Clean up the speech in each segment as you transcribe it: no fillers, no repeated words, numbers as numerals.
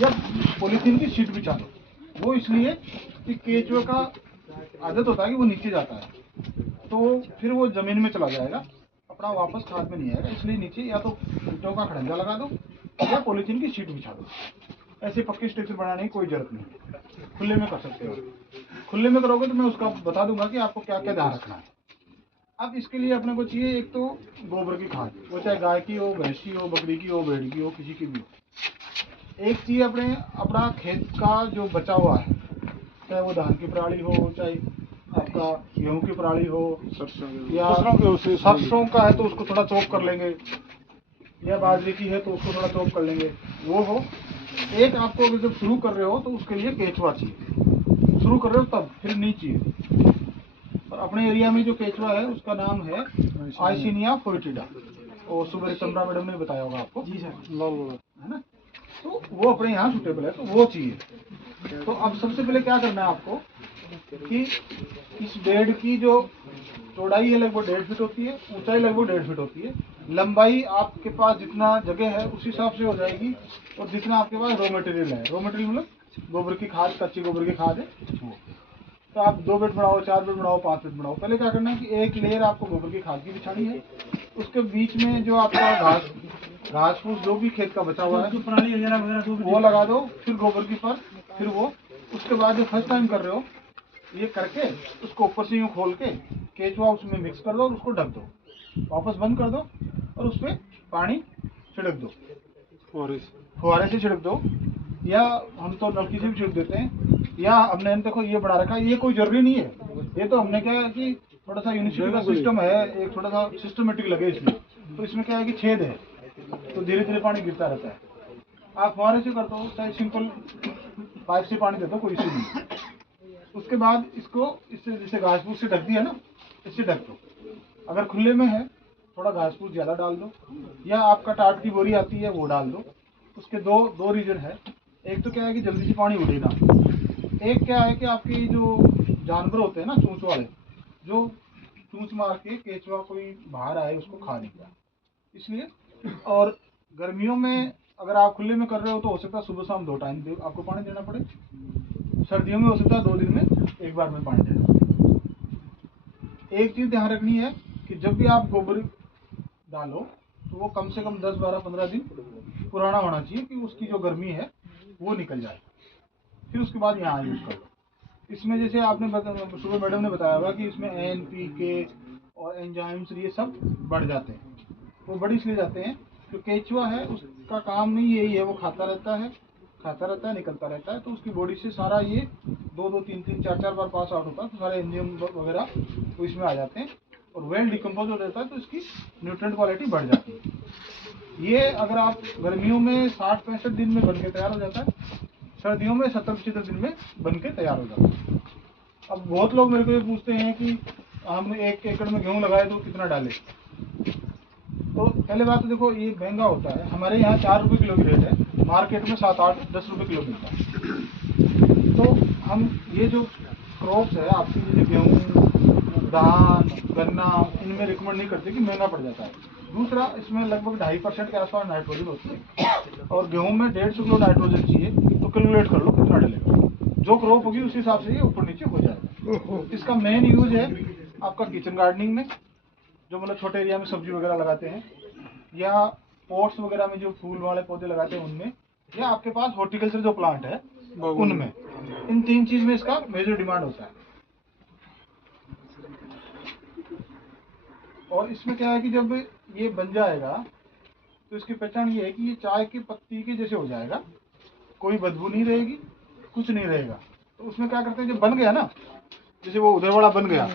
या पॉलीथीन की शीट बिछा दो। वो इसलिए कि केचुए का आदत होता है कि वो नीचे जाता है, तो फिर वो जमीन में चला जाएगा, अपना वापस खाद में नहीं आएगा। इसलिए नीचे या तो ईंटों का खड़ंजा लगा दो या पॉलीथीन की शीट बिछा दो। ऐसे पक्की स्ट्रक्चर बनाने की कोई जरूरत नहीं, खुले में कर सकते हो। खुले में करोगे तो मैं उसका बता दूंगा कि आपको क्या क्या ध्यान रखना है। अब इसके लिए अपने को चाहिए एक तो गोबर की खाद, वो चाहे गाय की हो, भैंस की हो, बकरी की हो, भेड़ की हो, किसी की भी हो। एक चाहिए अपना खेत का जो बचा हुआ है, चाहे वो धान की पराली हो, चाहे आपका गेहूं की पराली हो, या सरसों का है तो उसको थोड़ा चॉप कर लेंगे, या बाजरे की है तो उसको थोड़ा चॉप कर लेंगे, वो हो। एक आपको अगर जब शुरू कर रहे हो तो उसके लिए केचुआ चाहिए, शुरू कर रहे हो तब, फिर नहीं चाहिए। और अपने एरिया में जो केचुआ है उसका नाम है आइसिनिया फोइटिडा, और सुबह चंद्रा मैडम ने बताया होगा आपको। जी सर, है ना। तो वो अपने यहाँ सुटेबल है, तो वो चाहिए। तो अब सबसे पहले क्या करना है आपको कि इस बेड की जो चौड़ाई है लगभग 1.5 फीट होती है, ऊंचाई लगभग 1.5 फीट होती है, लंबाई आपके पास जितना जगह है उस हिसाब से हो जाएगी, और जितना आपके पास रॉ मटेरियल है, रॉ मटेरियल मतलब गोबर की खाद, कच्ची गोबर की खाद है वो। तो आप 2 बेड बनाओ, 4 बेड बनाओ, 5 बेड बनाओ। पहले क्या करना है कि एक लेयर आपको गोबर की खाद की बिछानी है, उसके बीच में जो आपका घास फूस जो भी खेत का बचा हुआ है, पराली वगैरह वो लगा दो, फिर गोबर की पर, फिर वो। उसके बाद जो फर्स्ट टाइम कर रहे हो ये करके उसको ऊपर से यूँ खोल के केचुआ उसमें मिक्स कर दो और उसको ढक दो, वापस बंद कर दो और उस पर पानी छिड़क दो, फुहारे से छिड़क दो, या हम तो नलकी से भी छिड़क देते हैं। या हमने देखो ये बना रखा है, ये कोई जरूरी नहीं है, ये तो हमने क्या है कि थोड़ा सा यूनिवर्सिटी का सिस्टम है, एक थोड़ा सा सिस्टमेटिक लगे इसमें। तो इसमें क्या है कि छेद है, तो धीरे धीरे पानी गिरता रहता है। आप फुहारे से कर दो, चाहे सिंपल पाइप से पानी दे दो, कोई इशू नहीं। उसके बाद इसको इससे जैसे घास फूस से ढक दिया ना, इससे ढक दो। अगर खुले में है थोड़ा घास फूस ज़्यादा डाल दो, या आपका टाट की बोरी आती है वो डाल दो। उसके दो रीजन है, एक तो क्या है कि जल्दी से पानी उड़े ना, एक क्या है कि आपके जो जानवर होते हैं ना चूंच वाले, जो चूंच मार के केचुआ कोई बाहर आए उसको खा नहीं पाए, इसलिए। और गर्मियों में अगर आप खुले में कर रहे हो तो हो सकता है सुबह शाम 2 टाइम आपको पानी देना पड़े, सर्दियों में हो सकता है 2 दिन में एक बार में पानी देना पड़े। एक चीज़ ध्यान रखनी है कि जब भी आप गोबर डालो तो वो कम से कम 10, 12, 15 दिन पुराना होना चाहिए कि उसकी जो गर्मी है वो निकल जाए, फिर उसके बाद यहाँ यूज़ कर लो। इसमें जैसे आपने सुबह मैडम ने बताया होगा कि इसमें NPK और एंजाइम्स ये सब बढ़ जाते हैं। वो बढ़ इसलिए जाते हैं जो केचुआ है उसका काम नहीं यही है, वो खाता रहता है, निकलता रहता है, तो उसकी बॉडी से सारा ये 2-2, 3-3, 4-4 बार पास आउट होता है, तो सारे एंजाइम वगैरह वो इसमें आ जाते हैं और वेल डिकम्पोज हो जाता है, तो इसकी न्यूट्रिएंट क्वालिटी बढ़ जाती है। ये अगर आप गर्मियों में 60-65 दिन में बन के तैयार हो जाता है, सर्दियों में 70-75 दिन में बन के तैयार हो जाता है। अब बहुत लोग मेरे को ये पूछते हैं कि हम 1 एकड़ में गेहूँ लगाए तो कितना डालें। तो पहले बात तो देखो ये महंगा होता है, हमारे यहाँ 4 रुपये किलो की रेट है, मार्केट में 7, 8, 10 रुपये किलो मिलता है। तो हम ये जो क्रॉप्स है आपकी जैसे गेहूँ, धान, गन्ना, इनमें रिकमेंड नहीं करते कि महंगा पड़ जाता है। दूसरा, इसमें लगभग 2.5% के आसपास नाइट्रोजन होती है, और गेहूँ में 150 किलो नाइट्रोजन चाहिए, तो कैलकुलेट कर लो कितना डलेगा। जो क्रॉप होगी उस हिसाब से ये ऊपर नीचे हो जाएगा। इसका मेन यूज है आपका किचन गार्डनिंग में, जो मतलब छोटे एरिया में सब्जी वगैरह लगाते हैं, या पॉट्स वगैरह में जो फूल वाले पौधे लगाते हैं उनमें, या आपके पास हॉर्टिकल्चर जो प्लांट है उनमें। इन 3 चीज में इसका मेजर डिमांड होता है। और इसमें क्या है कि जब ये बन जाएगा तो इसकी पहचान ये है कि ये चाय की पत्ती के जैसे हो जाएगा, कोई बदबू नहीं रहेगी, कुछ नहीं रहेगा। तो उसमें क्या करते हैं, जब बन गया ना, जैसे वो उधर वाला बन गया,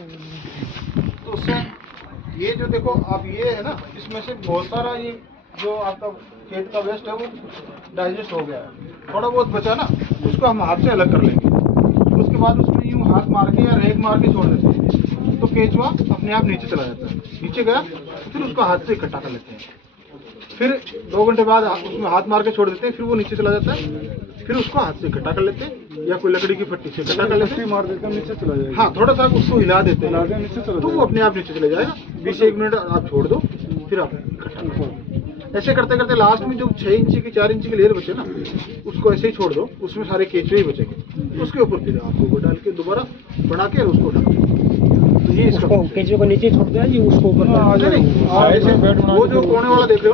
तो उससे ये जो देखो आप ये है ना, इसमें से बहुत सारा ये जो आपका खेत का वेस्ट है वो डाइजेस्ट हो गया है, थोड़ा बहुत बचा ना, उसको हम हाथ से अलग कर लेंगे। उसके बाद उसमें यूँ हाथ मार के या रेग मार के छोड़ देते हैं, तो केचुआ अपने आप नीचे चला जाता है। नीचे गया फिर उसको हाथ से इकट्ठा कर लेते हैं, फिर 2 घंटे बाद उसमें हाथ मार के छोड़ देते हैं, फिर वो नीचे चला जाता है, फिर उसको हाथ से इकट्ठा कर लेते हैं, या कोई लकड़ी की फट्टी से इकट्ठा कर लेते हैं, मार देते हैं, नीचे चला जाएगा। हाँ, थोड़ा सा उसको हिला देते हैं, तो वो अपने आप नीचे चले जाएगा। 20-1 मिनट आप छोड़ दो, फिर आप इकट्ठा करो। ऐसे करते करते लास्ट में जो 6 इंची की 4 इंची की लेयर बचे ना, उसको ऐसे ही छोड़ दो, उसमें सारे केचुए ही बचेंगे। उसके ऊपर फिर आप वो डाल के दोबारा बना के उसको डाल दो। तो ये इसका केचुए को नीचे छोड़ दिया जी, उसको ऊपर नहीं, वो जो कोने वाला देख रहे हो ना